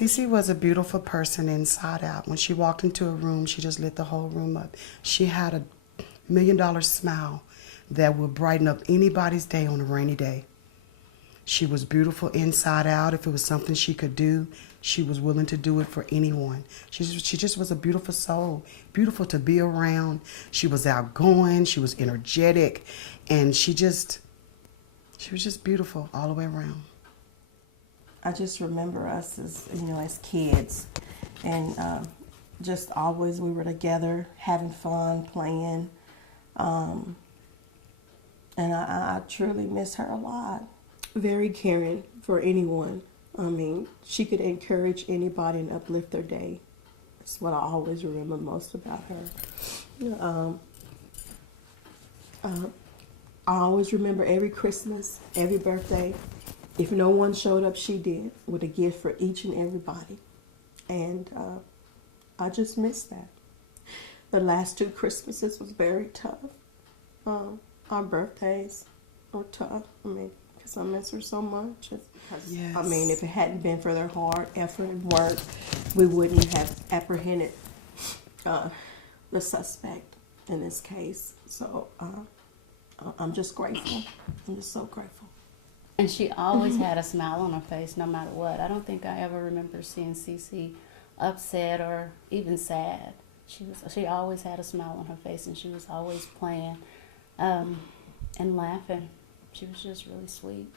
Cece was a beautiful person inside out. When she walked into a room, she just lit the whole room up. She had a $1,000,000 smile that would brighten up anybody's day on a rainy day. She was beautiful inside out. If it was something she could do, she was willing to do it for anyone. She just was a beautiful soul, beautiful to be around. She was outgoing, she was energetic, and she was just beautiful all the way around. I just remember us as, as kids, and just always we were together, having fun, playing, and I truly miss her a lot. Very caring for anyone. I mean, she could encourage anybody and uplift their day. That's what I always remember most about her. I always remember every Christmas, every birthday. If no one showed up, she did, with a gift for each and everybody. And I just miss that. The last 2 Christmases was very tough. Our birthdays were tough. I mean, because I miss her so much. Yes. I mean, if it hadn't been for their hard effort and work, we wouldn't have apprehended the suspect in this case. So I'm just grateful. I'm just so grateful. And she always had a smile on her face no matter what. I don't think I ever remember seeing Cece upset or even sad. She always had a smile on her face, and she was always playing and laughing. She was just really sweet.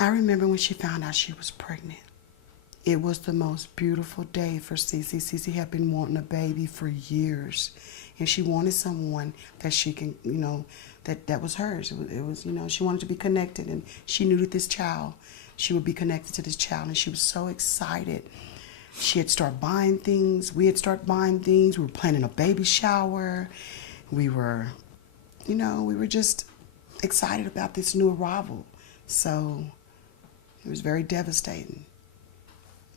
I remember when she found out she was pregnant. It was the most beautiful day for Cece. Cece had been wanting a baby for years, and she wanted someone that she can, that was hers. It was, she wanted to be connected, and she knew that this child, she would be connected to this child, and she was so excited. She had started buying things. We had started buying things. We were planning a baby shower. We were, we were just excited about this new arrival. So it was very devastating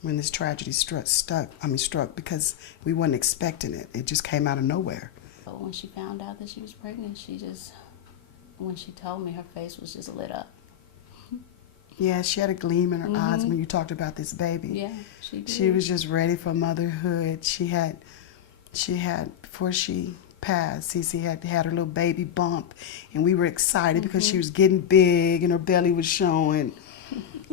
when this tragedy struck because we wasn't expecting it. It just came out of nowhere. But when she found out that she was pregnant, when she told me, her face was just lit up. Yeah, she had a gleam in her eyes when you talked about this baby. Yeah, she did. She was just ready for motherhood. She had, before she passed, Cece had her little baby bump, and we were excited because she was getting big and her belly was showing.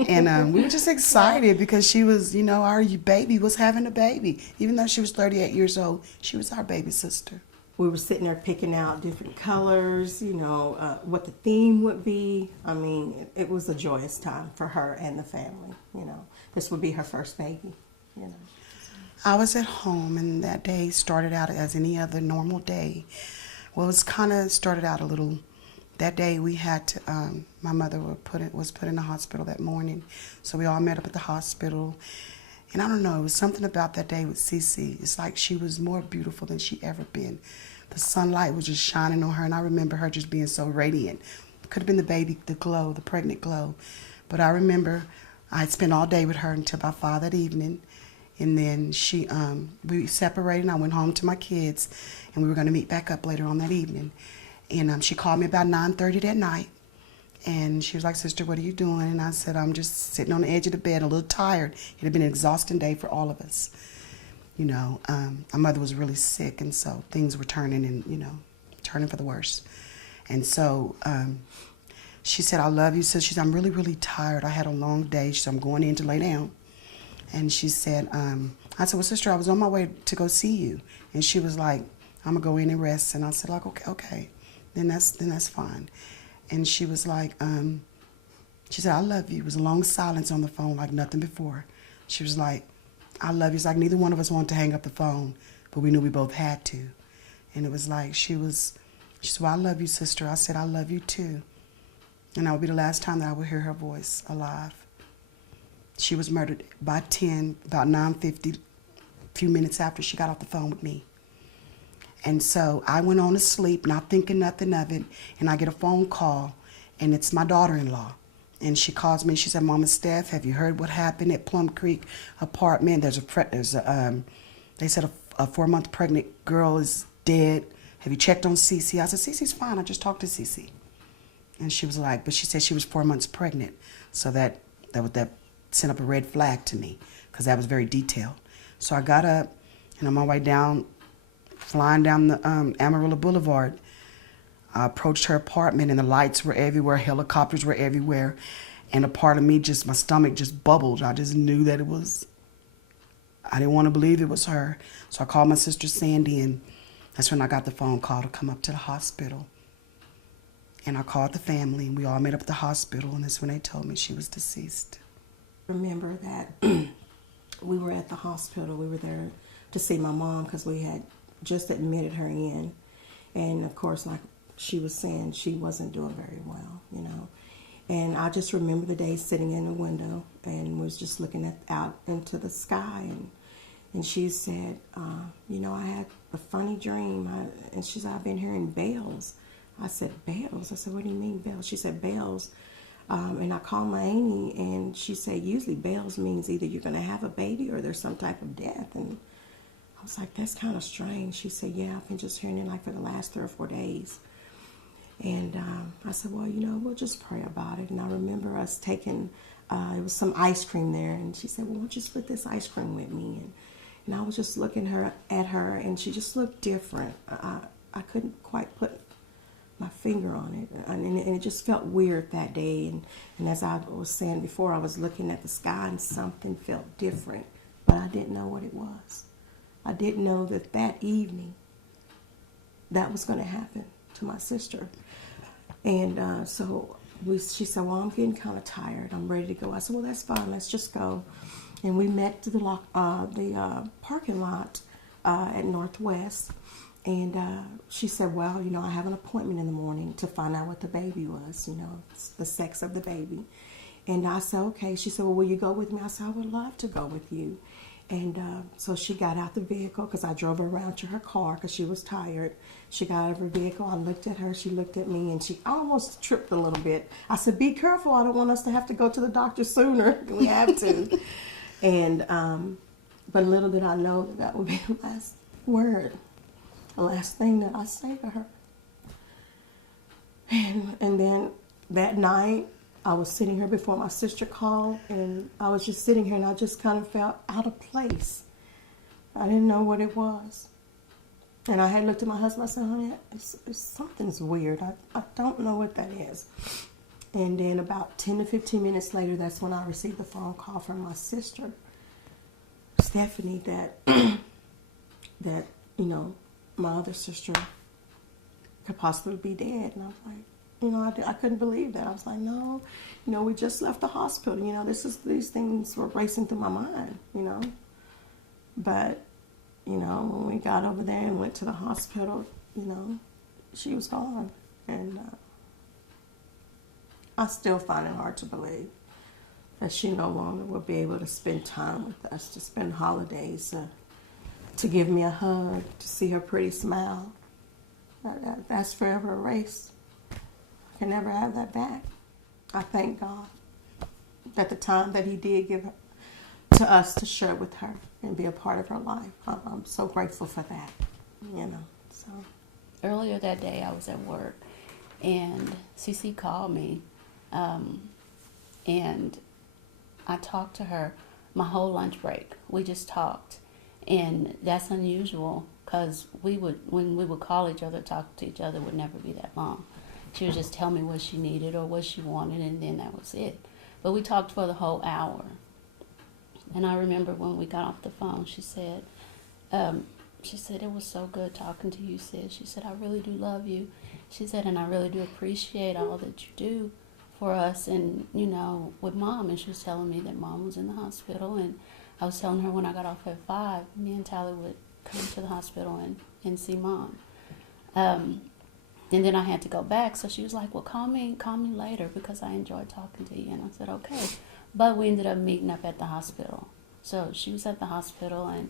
And we were just excited because she was, our baby was having a baby. Even though she was 38 years old, she was our baby sister. We were sitting there picking out different colors, what the theme would be. I mean, it was a joyous time for her and the family, This would be her first baby, I was at home, and that day started out as any other normal day. Well, it kind of started out a little. That day we had to, my mother was put in the hospital that morning. So we all met up at the hospital. And I don't know, it was something about that day with Cece. It's like she was more beautiful than she ever been. The sunlight was just shining on her, and I remember her just being so radiant. It could have been the baby, the glow, the pregnant glow. But I remember I had spent all day with her until about 5 that evening. And then we separated, and I went home to my kids, and we were going to meet back up later on that evening. And she called me about 9:30 that night, and she was like, "Sister, what are you doing?" And I said, "I'm just sitting on the edge of the bed, a little tired." It had been an exhausting day for all of us. My mother was really sick, and so things were turning for the worse. And so she said, "I love you." So she said, "I'm really, really tired. I had a long day, so I'm going in to lay down." And she said, I said, "Well, sister, I was on my way to go see you." And she was like, "I'm gonna go in and rest." And I said, like, okay. Then that's fine. And she was like, she said, "I love you." It was a long silence on the phone, like nothing before. She was like, "I love you." It's like neither one of us wanted to hang up the phone, but we knew we both had to. And it was like she said, "Well, I love you, sister." I said, "I love you too." And that would be the last time that I would hear her voice alive. She was murdered by about 9:50, a few minutes after she got off the phone with me. And so I went on to sleep, not thinking nothing of it, and I get a phone call, and it's my daughter-in-law. And she calls me, and she said, "Mama Steph, have you heard what happened at Plum Creek apartment? They said a 4-month pregnant girl is dead. Have you checked on Cece?" I said, "Cece's fine, I just talked to Cece." And she was like, but she said she was 4 months pregnant. So that sent up a red flag to me because that was very detailed. So I got up, and on my way down, flying down the Amarillo Boulevard, I approached her apartment, and the lights were everywhere, helicopters were everywhere, and a part of me my stomach just bubbled. I just knew that I didn't want to believe it was her. So I called my sister Sandy, and that's when I got the phone call to come up to the hospital. And I called the family, and we all met up at the hospital, and that's when they told me she was deceased. Remember that we were at the hospital. We were there to see my mom because we had just admitted her in. And of course, like she was saying, she wasn't doing very well, you know. And I just remember the day sitting in the window and was just looking out into the sky. And she said, you know, I had a funny dream. And she said, I've been hearing bells. I said, bells? I said, what do you mean bells? She said, bells. And I called my Amy, and she said, usually bells means either you're going to have a baby or there's some type of death. And I was like, that's kind of strange. She said, yeah, I've been just hearing it like for the last 3 or 4 days. And I said, well, you know, we'll just pray about it. And I remember us taking, it was some ice cream there. And she said, well, why don't you split this ice cream with me? And I was just looking at her, and she just looked different. I couldn't quite put my finger on it. And it just felt weird that day. And as I was saying before, I was looking at the sky, and something felt different. But I didn't know what it was. I didn't know that evening that was going to happen to my sister. And so she said, well, I'm getting kind of tired. I'm ready to go. I said, well, that's fine. Let's just go. And we met to the parking lot at Northwest. And she said, well, you know, I have an appointment in the morning to find out what the baby was, you know, the sex of the baby. And I said, okay. She said, well, will you go with me? I said, I would love to go with you. And so she got out the vehicle because I drove her around to her car because she was tired. She got out of her vehicle. I looked at her. She looked at me, and she almost tripped a little bit. I said, be careful. I don't want us to have to go to the doctor sooner than we have to. And but little did I know that would be the last word, the last thing that I say to her. And then that night, I was sitting here before my sister called, and I was just sitting here, and I just kind of felt out of place. I didn't know what it was. And I had looked at my husband. I said, honey, something's weird. I don't know what that is. And then about 10 to 15 minutes later, that's when I received a phone call from my sister, Stephanie, that, you know, my other sister could possibly be dead. And I was like, you know, I couldn't believe that. I was like, no, you know, we just left the hospital. You know, these things were racing through my mind, you know. But, you know, when we got over there and went to the hospital, you know, she was gone. And I still find it hard to believe that she no longer will be able to spend time with us, to spend holidays, to give me a hug, to see her pretty smile. That's forever erased. I can never have that back. I thank God that the time that He did give to us to share with her and be a part of her life, I'm so grateful for that, you know. So Earlier that day, I was at work, and CC called me, and I talked to her my whole lunch break. We just talked, and that's unusual because when we would call each other, talk to each other, would never be that long. She would just tell me what she needed or what she wanted, and then that was it. But we talked for the whole hour. And I remember when we got off the phone, she said, it was so good talking to you, sis. She said, I really do love you. She said, and I really do appreciate all that you do for us and, you know, with Mom. And she was telling me that Mom was in the hospital. And I was telling her when I got off at 5, me and Tyler would come to the hospital and see Mom. And then I had to go back. So she was like, well, call me later because I enjoyed talking to you. And I said, okay. But we ended up meeting up at the hospital. So she was at the hospital, and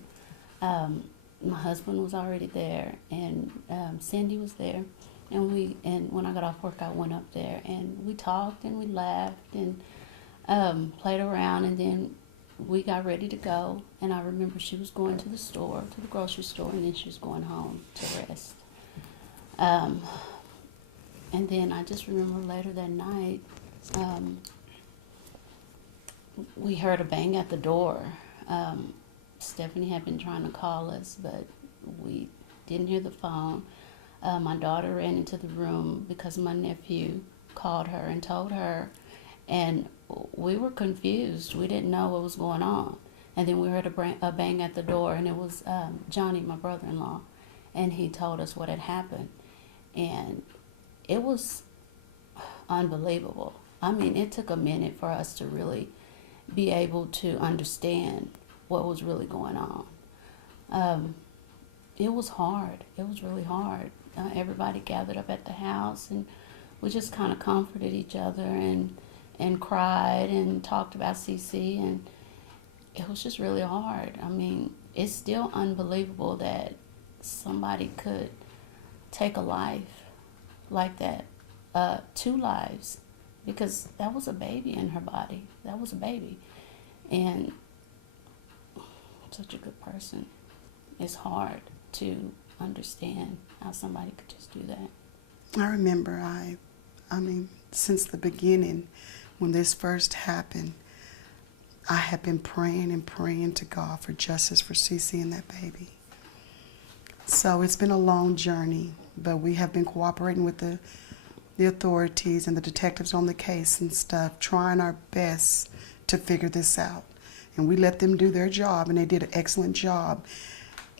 my husband was already there, and Cindy was there. And when I got off work, I went up there, and we talked, and we laughed, and played around, and then we got ready to go. And I remember she was going to the grocery store, and then she was going home to rest. And then I just remember later that night, we heard a bang at the door. Stephanie had been trying to call us, but we didn't hear the phone. My daughter ran into the room because my nephew called her and told her, and we were confused. We didn't know what was going on. And then we heard a bang at the door, and it was Johnny, my brother-in-law, and he told us what had happened. And it was unbelievable. I mean, it took a minute for us to really be able to understand what was really going on. It was hard. It was really hard. Everybody gathered up at the house, and we just kind of comforted each other and cried and talked about CC, and it was just really hard. I mean, it's still unbelievable that somebody could take a life like that, 2 lives, because that was a baby in her body. That was a baby. And such a good person. It's hard to understand how somebody could just do that. I remember, I mean, since the beginning, when this first happened, I have been praying and praying to God for justice for Cece and that baby. So it's been a long journey, but we have been cooperating with the authorities and the detectives on the case and stuff, trying our best to figure this out. And we let them do their job, and they did an excellent job.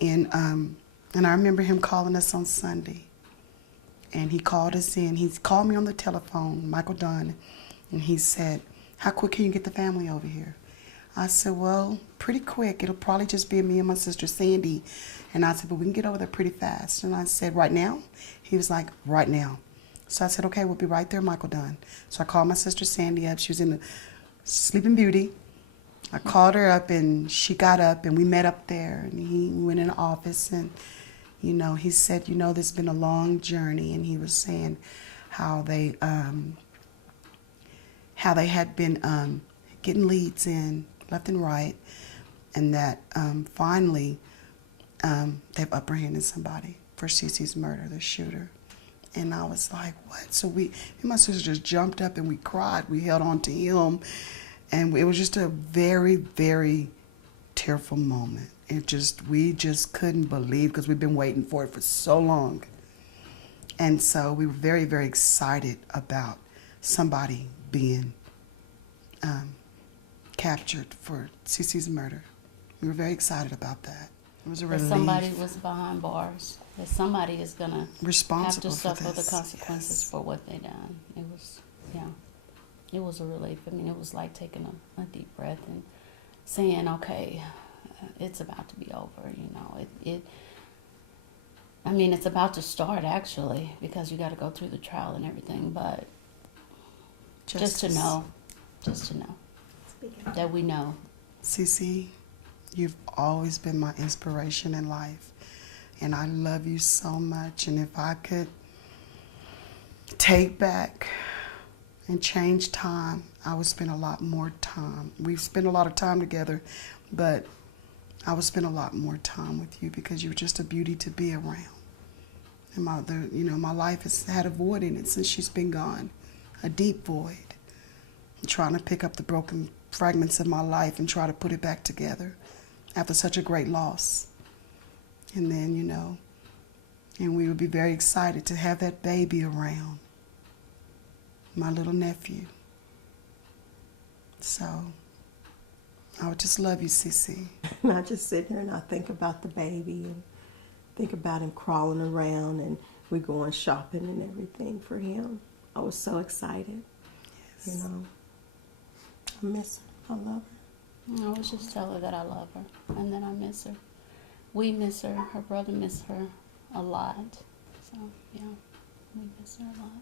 And I remember him calling us on Sunday, and he called us in. He called me on the telephone, Michael Dunn, and he said, "How quick can you get the family over here?" I said, "Well, pretty quick. It'll probably just be me and my sister Sandy." And I said, "But we can get over there pretty fast." And I said, "Right now?" He was like, "Right now." So I said, "Okay, we'll be right there, Michael Dunn." So I called my sister Sandy up. She was in the Sleeping Beauty. I called her up, and she got up, and we met up there. And he went in the office, and, you know, he said, "You know, this has been a long journey." And he was saying how they had been getting leads in left and right, and that finally they've apprehended somebody for Cece's murder, the shooter. And I was like, "What?" So me and my sister just jumped up and we cried. We held on to him, and it was just a very, very tearful moment. We just couldn't believe, because we've been waiting for it for so long. And so we were very, very excited about somebody being captured for Cece's murder. We were very excited about that. It was a That relief. somebody was behind bars. That somebody is gonna have to Responsible for suffer the this, consequences yes. for what they done. It was, yeah, it was a relief. I mean, it was like taking a deep breath and saying, "Okay, it's about to be over." You know, I mean, it's about to start actually, because you got to go through the trial and everything. But just to know that we know. Cece, you've always been my inspiration in life, and I love you so much. And if I could take back and change time, I would spend a lot more time. We've spent a lot of time together, but I would spend a lot more time with you, because you're just a beauty to be around. And my life has had a void in it since she's been gone, a deep void. I'm trying to pick up the broken fragments of my life and try to put it back together after such a great loss. And then, and we would be very excited to have that baby around, my little nephew. So I would just love you, Cece. And I just sit here and I think about the baby and think about him crawling around, and we going shopping and everything for him. I was so excited. Yes. I miss her. I love her. I was just tell her that I love her and that I miss her. We miss her. Her brother miss her a lot. So yeah, we miss her a lot.